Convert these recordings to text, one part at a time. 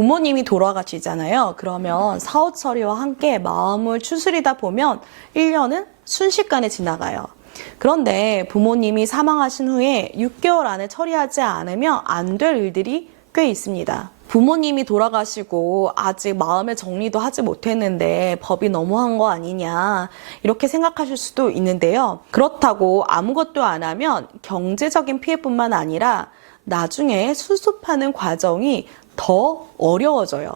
부모님이 돌아가시잖아요. 그러면 사후 처리와 함께 마음을 추스리다 보면 1년은 순식간에 지나가요. 그런데 부모님이 사망하신 후에 6개월 안에 처리하지 않으면 안 될 일들이 꽤 있습니다. 부모님이 돌아가시고 아직 마음의 정리도 하지 못했는데 법이 너무한 거 아니냐 이렇게 생각하실 수도 있는데요. 그렇다고 아무것도 안 하면 경제적인 피해뿐만 아니라 나중에 수습하는 과정이 더 어려워져요.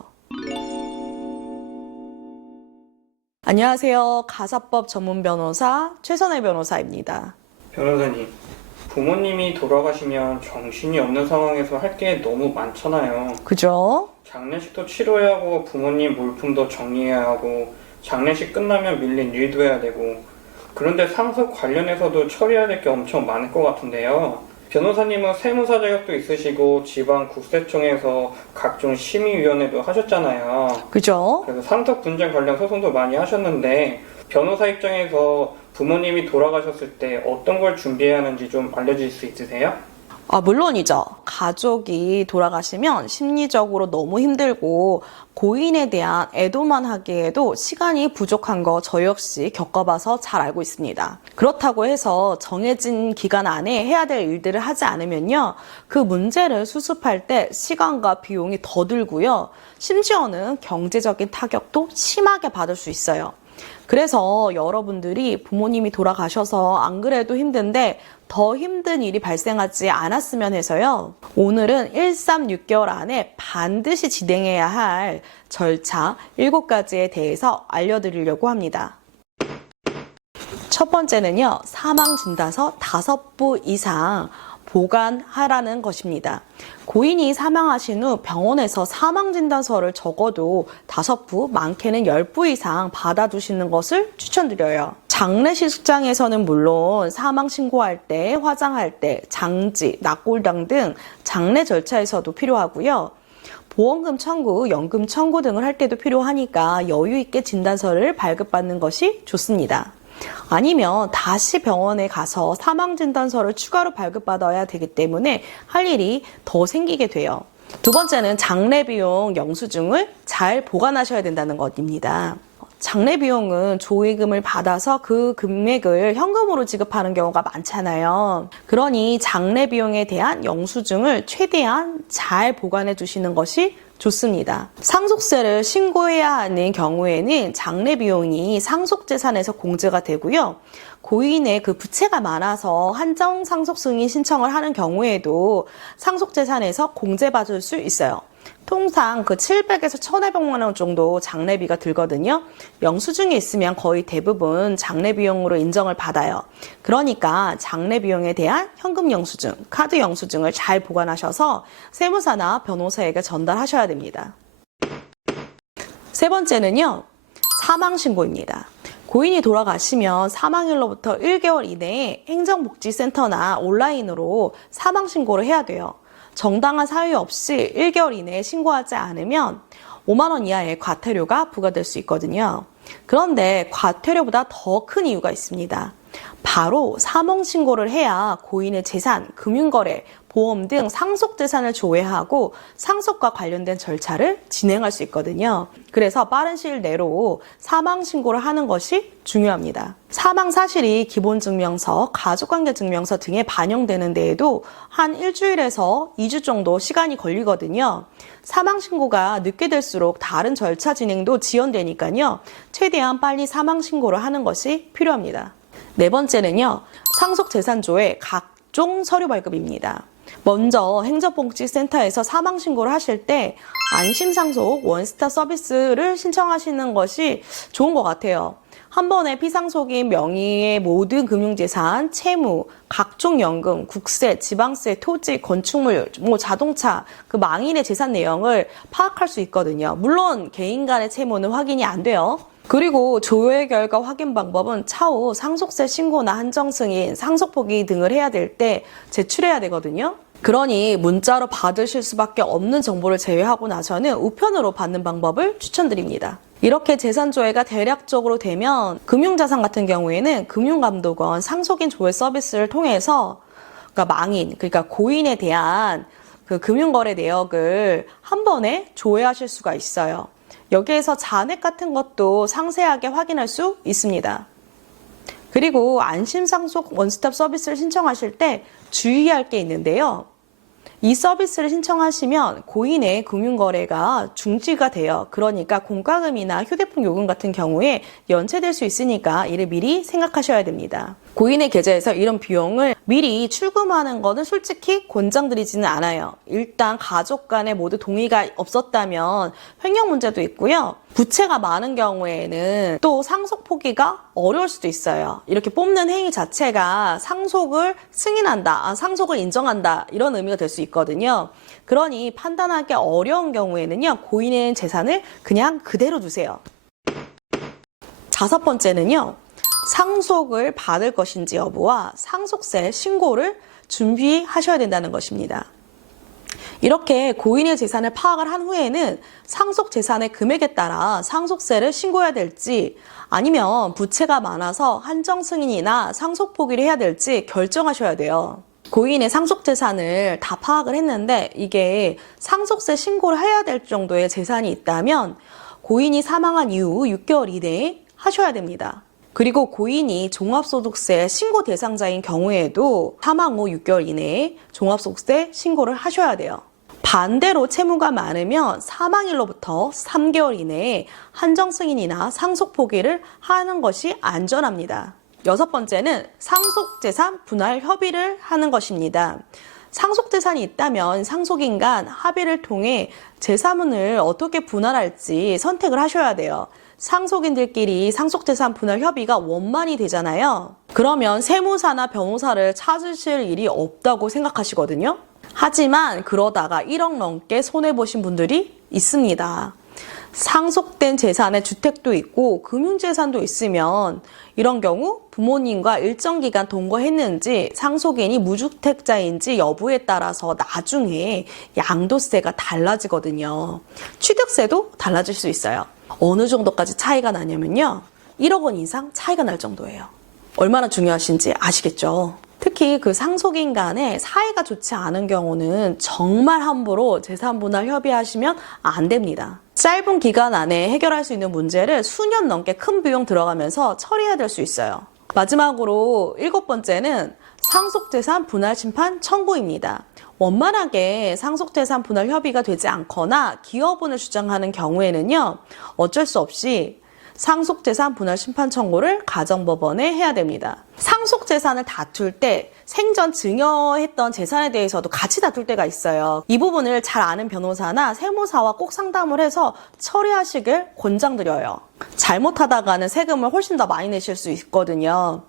안녕하세요. 가사법 전문 변호사 최선혜 변호사입니다. 변호사님, 부모님이 돌아가시면 정신이 없는 상황에서 할 게 너무 많잖아요. 그죠? 장례식도 치러야 하고 부모님 물품도 정리해야 하고 장례식 끝나면 밀린 일도 해야 되고 그런데 상속 관련해서도 처리해야 될 게 엄청 많을 것 같은데요. 변호사님은 세무사 자격도 있으시고 지방 국세청에서 각종 심의위원회도 하셨잖아요. 그죠? 그래서 상속 분쟁 관련 소송도 많이 하셨는데 변호사 입장에서 부모님이 돌아가셨을 때 어떤 걸 준비해야 하는지 좀 알려주실 수 있으세요? 물론이죠. 가족이 돌아가시면 심리적으로 너무 힘들고 고인에 대한 애도만 하기에도 시간이 부족한 거 저 역시 겪어봐서 잘 알고 있습니다. 그렇다고 해서 정해진 기간 안에 해야 될 일들을 하지 않으면요. 그 문제를 수습할 때 시간과 비용이 더 들고요. 심지어는 경제적인 타격도 심하게 받을 수 있어요. 그래서 여러분들이 부모님이 돌아가셔서 안 그래도 힘든데 더 힘든 일이 발생하지 않았으면 해서요. 오늘은 6개월 안에 반드시 진행해야 할 절차 7가지에 대해서 알려드리려고 합니다. 첫 번째는요. 사망진단서 5부 이상 보관하라는 것입니다. 고인이 사망하신 후 병원에서 사망진단서를 적어도 5부, 많게는 10부 이상 받아두시는 것을 추천드려요. 장례식장에서는 물론 사망 신고할 때, 화장할 때, 장지, 낙골당 등 장례 절차에서도 필요하고요. 보험금 청구, 연금 청구 등을 할 때도 필요하니까 여유 있게 진단서를 발급받는 것이 좋습니다. 아니면 다시 병원에 가서 사망진단서를 추가로 발급받아야 되기 때문에 할 일이 더 생기게 돼요. 두 번째는 장례비용 영수증을 잘 보관하셔야 된다는 것입니다. 장례비용은 조의금을 받아서 그 금액을 현금으로 지급하는 경우가 많잖아요. 그러니 장례비용에 대한 영수증을 최대한 잘 보관해 두시는 것이 좋습니다. 상속세를 신고해야 하는 경우에는 장례비용이 상속재산에서 공제가 되고요. 고인의 그 부채가 많아서 한정 상속 승인 신청을 하는 경우에도 상속재산에서 공제받을 수 있어요. 통상 그 700에서 1,500만 원 정도 장례비가 들거든요. 영수증이 있으면 거의 대부분 장례비용으로 인정을 받아요. 그러니까 장례비용에 대한 현금 영수증, 카드 영수증을 잘 보관하셔서 세무사나 변호사에게 전달하셔야 됩니다. 세 번째는요. 사망신고입니다. 고인이 돌아가시면 사망일로부터 1개월 이내에 행정복지센터나 온라인으로 사망신고를 해야 돼요. 정당한 사유 없이 1개월 이내에 신고하지 않으면 5만 원 이하의 과태료가 부과될 수 있거든요. 그런데 과태료보다 더 큰 이유가 있습니다. 바로 사망신고를 해야 고인의 재산, 금융거래, 보험 등 상속재산을 조회하고 상속과 관련된 절차를 진행할 수 있거든요. 그래서 빠른 시일 내로 사망신고를 하는 것이 중요합니다. 사망 사실이 기본증명서, 가족관계증명서 등에 반영되는 데에도 한 일주일에서 2주 정도 시간이 걸리거든요. 사망신고가 늦게 될수록 다른 절차 진행도 지연되니까요. 최대한 빨리 사망신고를 하는 것이 필요합니다. 네 번째는요. 상속재산조회 각종 서류 발급입니다. 먼저 행정복지센터에서 사망신고를 하실 때 안심상속 원스톱 서비스를 신청하시는 것이 좋은 것 같아요. 한 번에 피상속인 명의의 모든 금융재산, 채무, 각종 연금, 국세, 지방세, 토지, 건축물, 자동차, 그 망인의 재산 내용을 파악할 수 있거든요. 물론 개인 간의 채무는 확인이 안 돼요. 그리고 조회 결과 확인 방법은 차후 상속세 신고나 한정승인, 상속포기 등을 해야 될 때 제출해야 되거든요. 그러니 문자로 받으실 수밖에 없는 정보를 제외하고 나서는 우편으로 받는 방법을 추천드립니다. 이렇게 재산조회가 대략적으로 되면 금융자산 같은 경우에는 금융감독원 상속인 조회 서비스를 통해서 그러니까 망인, 그러니까 고인에 대한 그 금융거래 내역을 한 번에 조회하실 수가 있어요. 여기에서 잔액 같은 것도 상세하게 확인할 수 있습니다. 그리고 안심상속 원스톱 서비스를 신청하실 때 주의할 게 있는데요. 이 서비스를 신청하시면 고인의 금융거래가 중지가 돼요. 그러니까 공과금이나 휴대폰 요금 같은 경우에 연체될 수 있으니까 이를 미리 생각하셔야 됩니다. 고인의 계좌에서 이런 비용을 미리 출금하는 것은 솔직히 권장드리지는 않아요. 일단 가족 간에 모두 동의가 없었다면 횡령 문제도 있고요. 부채가 많은 경우에는 또 상속 포기가 어려울 수도 있어요. 이렇게 뽑는 행위 자체가 상속을 승인한다, 상속을 인정한다 이런 의미가 될 수 있거든요. 그러니 판단하기 어려운 경우에는요, 고인의 재산을 그냥 그대로 두세요. 5번째는요. 상속을 받을 것인지 여부와 상속세 신고를 준비하셔야 된다는 것입니다. 이렇게 고인의 재산을 파악을 한 후에는 상속 재산의 금액에 따라 상속세를 신고해야 될지 아니면 부채가 많아서 한정 승인이나 상속 포기를 해야 될지 결정하셔야 돼요. 고인의 상속 재산을 다 파악을 했는데 이게 상속세 신고를 해야 될 정도의 재산이 있다면 고인이 사망한 이후 6개월 이내에 하셔야 됩니다. 그리고 고인이 종합소득세 신고 대상자인 경우에도 사망 후 6개월 이내에 종합소득세 신고를 하셔야 돼요. 반대로 채무가 많으면 사망일로부터 3개월 이내에 한정 승인이나 상속 포기를 하는 것이 안전합니다. 6번째는 상속재산 분할 협의를 하는 것입니다. 상속재산이 있다면 상속인 간 합의를 통해 재산을 어떻게 분할할지 선택을 하셔야 돼요. 상속인들끼리 상속재산 분할 협의가 원만이 되잖아요. 그러면 세무사나 변호사를 찾으실 일이 없다고 생각하시거든요. 하지만 그러다가 1억 넘게 손해보신 분들이 있습니다. 상속된 재산에 주택도 있고 금융재산도 있으면 이런 경우 부모님과 일정 기간 동거했는지 상속인이 무주택자인지 여부에 따라서 나중에 양도세가 달라지거든요. 취득세도 달라질 수 있어요. 어느 정도까지 차이가 나냐면요. 1억 원 이상 차이가 날 정도예요. 얼마나 중요하신지 아시겠죠? 특히 그 상속인 간에 사이가 좋지 않은 경우는 정말 함부로 재산 분할 협의하시면 안 됩니다. 짧은 기간 안에 해결할 수 있는 문제를 수년 넘게 큰 비용 들어가면서 처리해야 될 수 있어요. 마지막으로 7번째는 상속재산 분할 심판 청구입니다. 원만하게 상속재산 분할 협의가 되지 않거나 기여분을 주장하는 경우에는요, 어쩔 수 없이 상속재산 분할 심판 청구를 가정법원에 해야 됩니다. 상속재산을 다툴 때 생전 증여했던 재산에 대해서도 같이 다툴 때가 있어요. 이 부분을 잘 아는 변호사나 세무사와 꼭 상담을 해서 처리하시길 권장드려요. 잘못하다가는 세금을 훨씬 더 많이 내실 수 있거든요.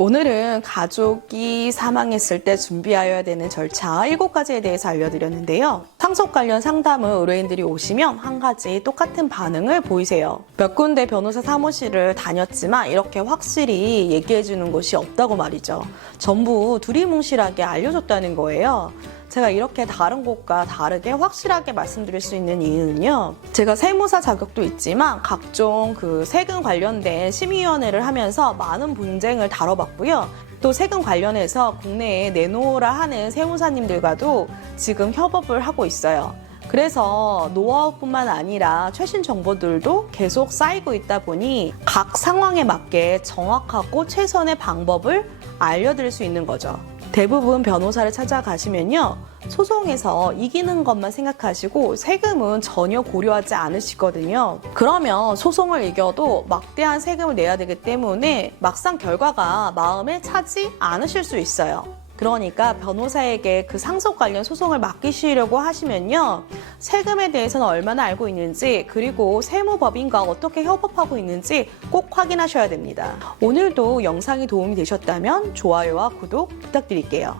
오늘은 가족이 사망했을 때 준비하여야 되는 절차 7가지에 대해서 알려드렸는데요. 상속 관련 상담은 의뢰인들이 오시면 한 가지 똑같은 반응을 보이세요. 몇 군데 변호사 사무실을 다녔지만 이렇게 확실히 얘기해주는 곳이 없다고 말이죠. 전부 두리뭉실하게 알려줬다는 거예요. 제가 이렇게 다른 곳과 다르게 확실하게 말씀드릴 수 있는 이유는요. 제가 세무사 자격도 있지만 각종 그 세금 관련된 심의위원회를 하면서 많은 분쟁을 다뤄봤고요. 또 세금 관련해서 국내에 내놓으라 하는 세무사님들과도 지금 협업을 하고 있어요. 그래서 노하우뿐만 아니라 최신 정보들도 계속 쌓이고 있다 보니 각 상황에 맞게 정확하고 최선의 방법을 알려드릴 수 있는 거죠. 대부분 변호사를 찾아가시면요, 소송에서 이기는 것만 생각하시고 세금은 전혀 고려하지 않으시거든요. 그러면 소송을 이겨도 막대한 세금을 내야 되기 때문에 막상 결과가 마음에 차지 않으실 수 있어요. 그러니까 변호사에게 그 상속 관련 소송을 맡기시려고 하시면요, 세금에 대해서는 얼마나 알고 있는지, 그리고 세무법인과 어떻게 협업하고 있는지 꼭 확인하셔야 됩니다. 오늘도 영상이 도움이 되셨다면 좋아요와 구독 부탁드릴게요.